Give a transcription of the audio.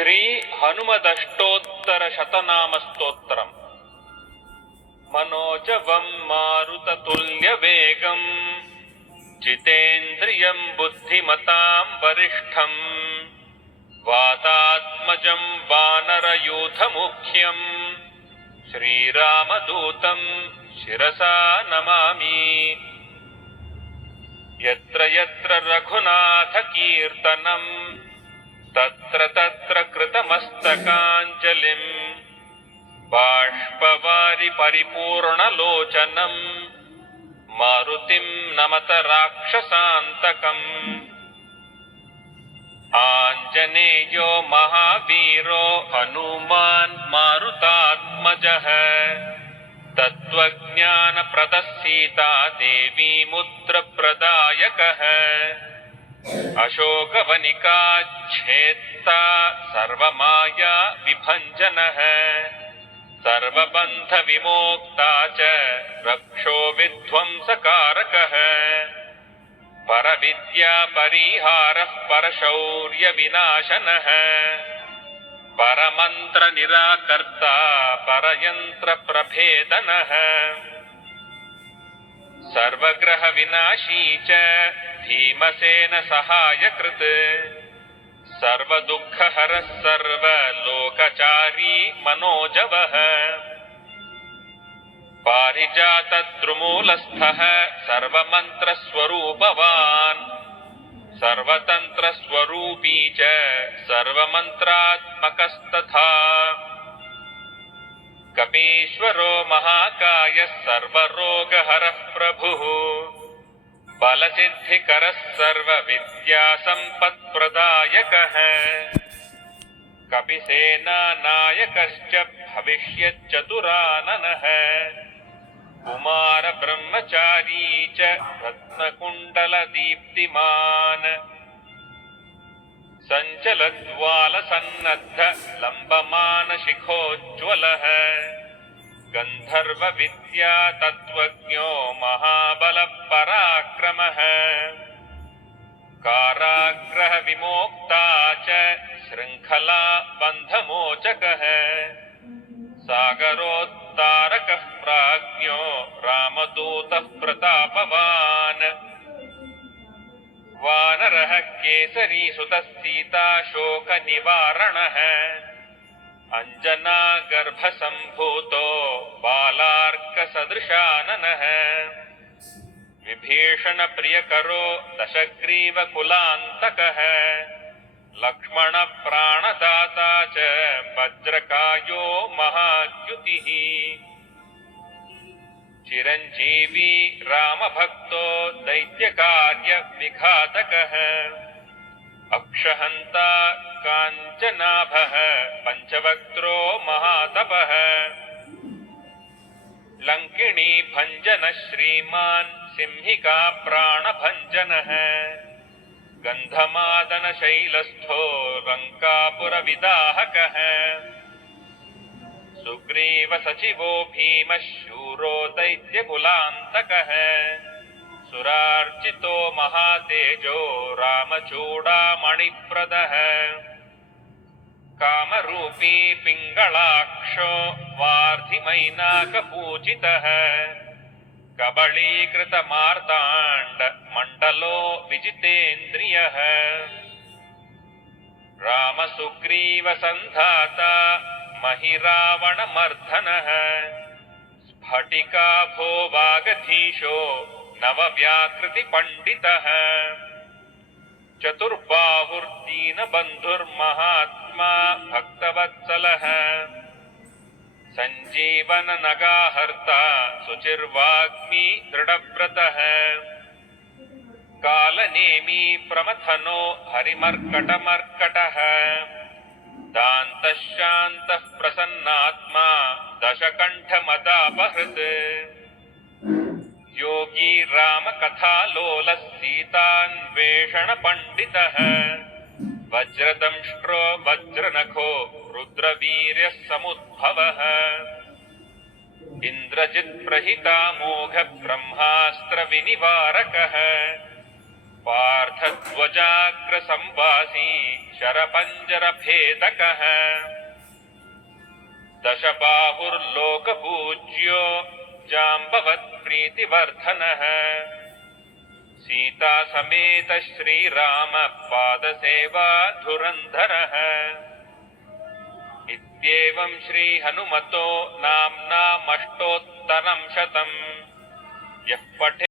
శ్రీ హనుమదష్టోత్తర శతనామ స్తోత్రం. మనోజవం మారుతతుల్య వేగం జితేంద్రియం బుద్ధిమతాం వరిష్ఠం వాతాత్మజం వానరయూథముఖ్యం శ్రీరామదూతం శిరసా నమామి. యత్ర యత్ర రఘునాథ కీర్తనం తత్ర తత్ర కృతమస్తకాంజలిం బాష్పవారి పరిపూర్ణలోచనం మారుతిం నమత రాక్షసాంతకం. ఆంజనేయో మహావీరో హనుమాన్ మారుతాత్మజః తత్వజ్ఞానప్రదః సీతా దేవీ ముద్రప్రదాయకః. అశోకవనికాచ్ఛేత్తా సర్వమాయా విభంజనః సర్వబంధ విమోక్తా చ రక్షో విధ్వంసకారకః. పరవిద్యా పరిహారః పరశౌర్య వినాశనః పరమంత్ర నిరాకర్తా పరయంత్ర ప్రభేదనః. సర్వగ్రహ వినాశీ చ భీమసేన సహాయకృత్ సర్వదుఃఖహరః సర్వలోకచారీ మనోజవః. పారిజాతద్రుమూలస్థః సర్వమంత్రస్వరూపవాన్ సర్వతంత్రస్వరూపీ చ సర్వమంత్రాత్మకస్తథా. కపీశ్వరో మహాకాయః సర్వరోగహరః ప్రభుః బలసిద్ధికరః సర్వవిద్యాసంపత్ప్రదాయకః. కపిసేనానాయకశ్చ భవిష్యచ్చతురాననః కుమారబ్రహ్మచారీ చ రత్నకుండలదీప్తిమాన్. సంచలద్వాలసన్నద్ధ లంబమానశిఖోజ్వలః గంధర్వ విద్యా తత్వజ్ఞో మహాబల పరాక్రమః. కారాగ్రహ విమోక్తా చ శృంఖలా బంధమోచకః. సాగరోత్తారకః ప్రాజ్ఞో రామదూతః ప్రతాపవాన్. వానరః కేసరీ సుతః సీతాశోక నివారణః అంజనాగర్భ సంభూతో బాలార్క సదృశాననః. విభీషణ ప్రియకరో దశగ్రీవ కులాంతకః లక్ష్మణ ప్రాణదాతా చ వజ్రకాయో మహాద్యుతిః. చిరంజీవి రామభక్తో దైత్యకార్య విఘాతకః అక్షహంతా కాంచనాభః పంచవక్త్రో మహాతపః. లంకిణీ భంజన శ్రీమాన్ సింహికా ప్రాణభంజనః గంధమాదన శైలస్థో లంకాపుర విదాహకః. సుగ్రీవ సచివో భీమ శూరో దైత్యకులాంతకః సురార్చితో మహాతేజో రామచూడామణిప్రదః. కామరూపీ పింగళాక్షో వార్ధిమైనాకపూజితః కబళీకృత మార్తాండ మండలో విజితేంద్రియః. రామసుగ్రీవ సంధాతా మహిరావణమర్ధనః స్ఫటికాభో వాగధీశో నవవ్యాకృతి పండితః. చతుర్బాహుర్దీనబంధుర్మహాత్మా భక్తవత్సలః సంజీవన నగాహర్తా శుచిర్వాగ్మీ దృఢవ్రతః. కాలనేమీ ప్రమథనో హరిమర్కటమర్కటః దాంతఃశాంతః ప్రసన్నాత్మా దశకంఠమదాపహృత్. యోగీ రామకథాలోలः సీతాన్వేషణ పండితః వజ్రదంష్ట్రో వజ్రనఖో రుద్రవీర్యः సముద్భవః. ఇంద్రజిత్ ప్రహితామోఘ బ్రహ్మాస్త్ర వినివారకః पार्थध्वजाग्रसंवासी शरपञ्जरभेदकः दशबाहुर्लोकपूज्यो जाम्बवत्प्रीतिवर्धनः सीतासमेत श्रीराम पादसेवा धुरन्धरः इत्येवं श्रीहनुमतो नाम्नामष्टोत्तरं शतम् यः पठेत्